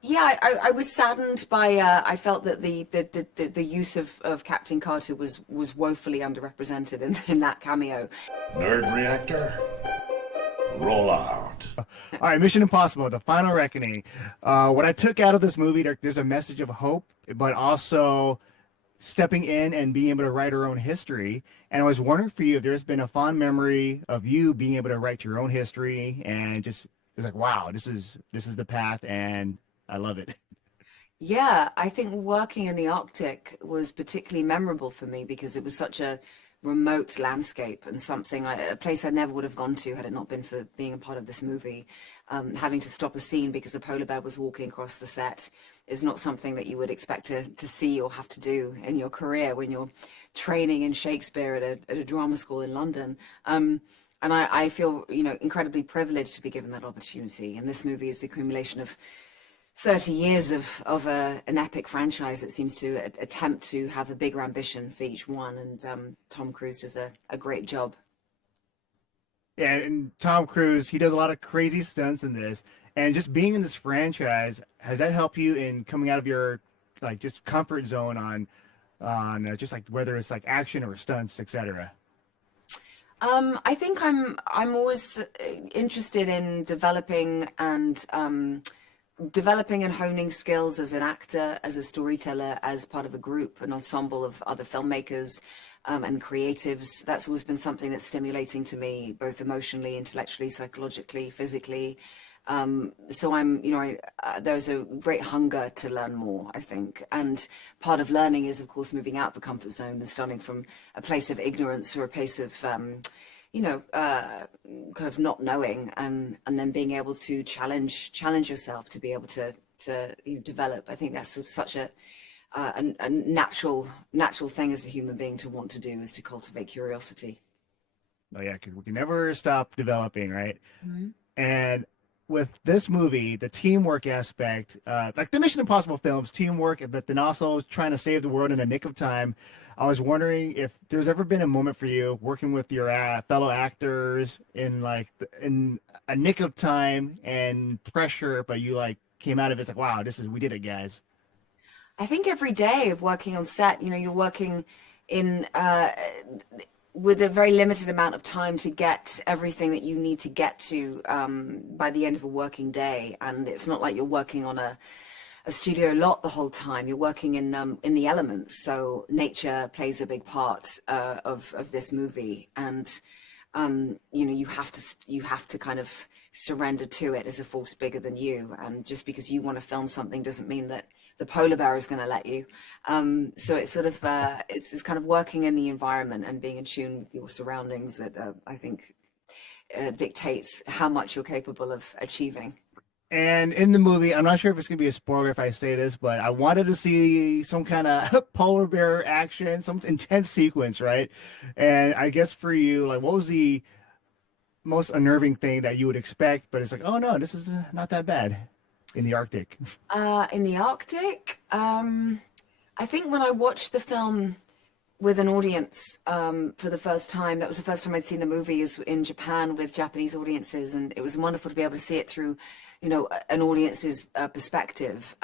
Yeah, I was saddened by. I felt that the use of Captain Carter was woefully underrepresented in that cameo. Nerd Reactor, roll out. All right, Mission Impossible: The Final Reckoning. What I took out of this movie, there's a message of hope, but also stepping in and being able to write our own history. And I was wondering for you if there's been a fond memory of you being able to write your own history and just it's like, wow, this is the path, and I love it. Yeah, I think working in the Arctic was particularly memorable for me because it was such a remote landscape and a place I never would have gone to had it not been for being a part of this movie. Having to stop a scene because a polar bear was walking across the set is not something that you would expect to see or have to do in your career when you're training in Shakespeare at a drama school in London. And I feel, incredibly privileged to be given that opportunity. And this movie is the accumulation of 30 years of an epic franchise that seems to attempt to have a bigger ambition for each one. And Tom Cruise does a great job. Yeah, and Tom Cruise, he does a lot of crazy stunts in this. And just being in this franchise, has that helped you in coming out of your like just comfort zone on just like whether it's like action or stunts, etc.? I think I'm always interested in developing and honing skills as an actor, as a storyteller, as part of a group, an ensemble of other filmmakers and creatives. That's always been something that's stimulating to me, both emotionally, intellectually, psychologically, physically. So there's a great hunger to learn more, I think. And part of learning is, of course, moving out of the comfort zone and starting from a place of ignorance or a place of kind of not knowing, and then being able to challenge yourself to be able to develop. I think that's such a natural thing as a human being to want to do, is to cultivate curiosity. Oh yeah, because we can never stop developing, right? Mm-hmm. And with this movie, the teamwork aspect, like the Mission Impossible films, teamwork, but then also trying to save the world in a nick of time. I was wondering if there's ever been a moment for you working with your fellow actors in in a nick of time and pressure, but you like came out of it, it's like, wow, we did it, guys. I think every day of working on set, you're working in with a very limited amount of time to get everything that you need to get to by the end of a working day. And it's not like you're working on a studio lot the whole time. You're working in the elements. So nature plays a big part of this movie, and you have to kind of surrender to it as a force bigger than you. And just because you want to film something doesn't mean that the polar bear is going to let you. So it's sort of it's kind of working in the environment and being in tune with your surroundings that I think dictates how much you're capable of achieving. And in the movie, I'm not sure if it's going to be a spoiler if I say this, but I wanted to see some kind of polar bear action, some intense sequence, right? And I guess for you, like, what was the most unnerving thing that you would expect, but it's like, oh no, this is not that bad in the Arctic? In the Arctic, I think when I watched the film with an audience for the first time, that was the first time I'd seen the movie, is in Japan with Japanese audiences, and it was wonderful to be able to see it through, an audience's perspective.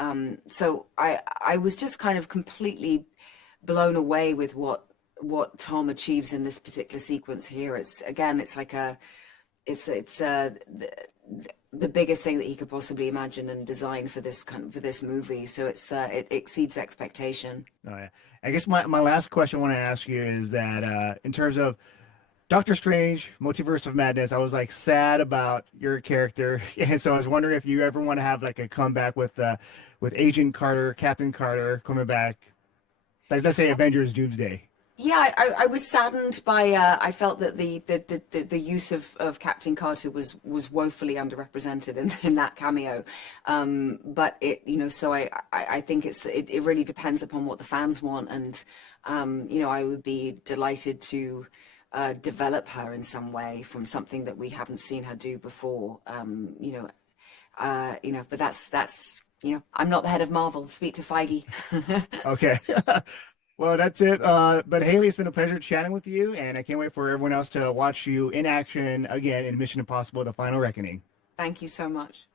So I was just kind of completely blown away with what Tom achieves in this particular sequence here. It's like it's the biggest thing that he could possibly imagine and design for this movie. So it exceeds expectation. Oh yeah. I guess my last question I want to ask you is that in terms of Doctor Strange, Multiverse of Madness, I was like sad about your character, and so I was wondering if you ever want to have like a comeback with Agent Carter, Captain Carter coming back, like let's say Avengers Doomsday. Yeah, I was saddened by. I felt that the use of Captain Carter was woefully underrepresented in that cameo. But so I think it really depends upon what the fans want, and I would be delighted to develop her in some way from something that we haven't seen her do before. But that's I'm not the head of Marvel. Speak to Feige. Okay. Well, that's it. But Hayley, it's been a pleasure chatting with you, and I can't wait for everyone else to watch you in action again in Mission Impossible: The Final Reckoning. Thank you so much.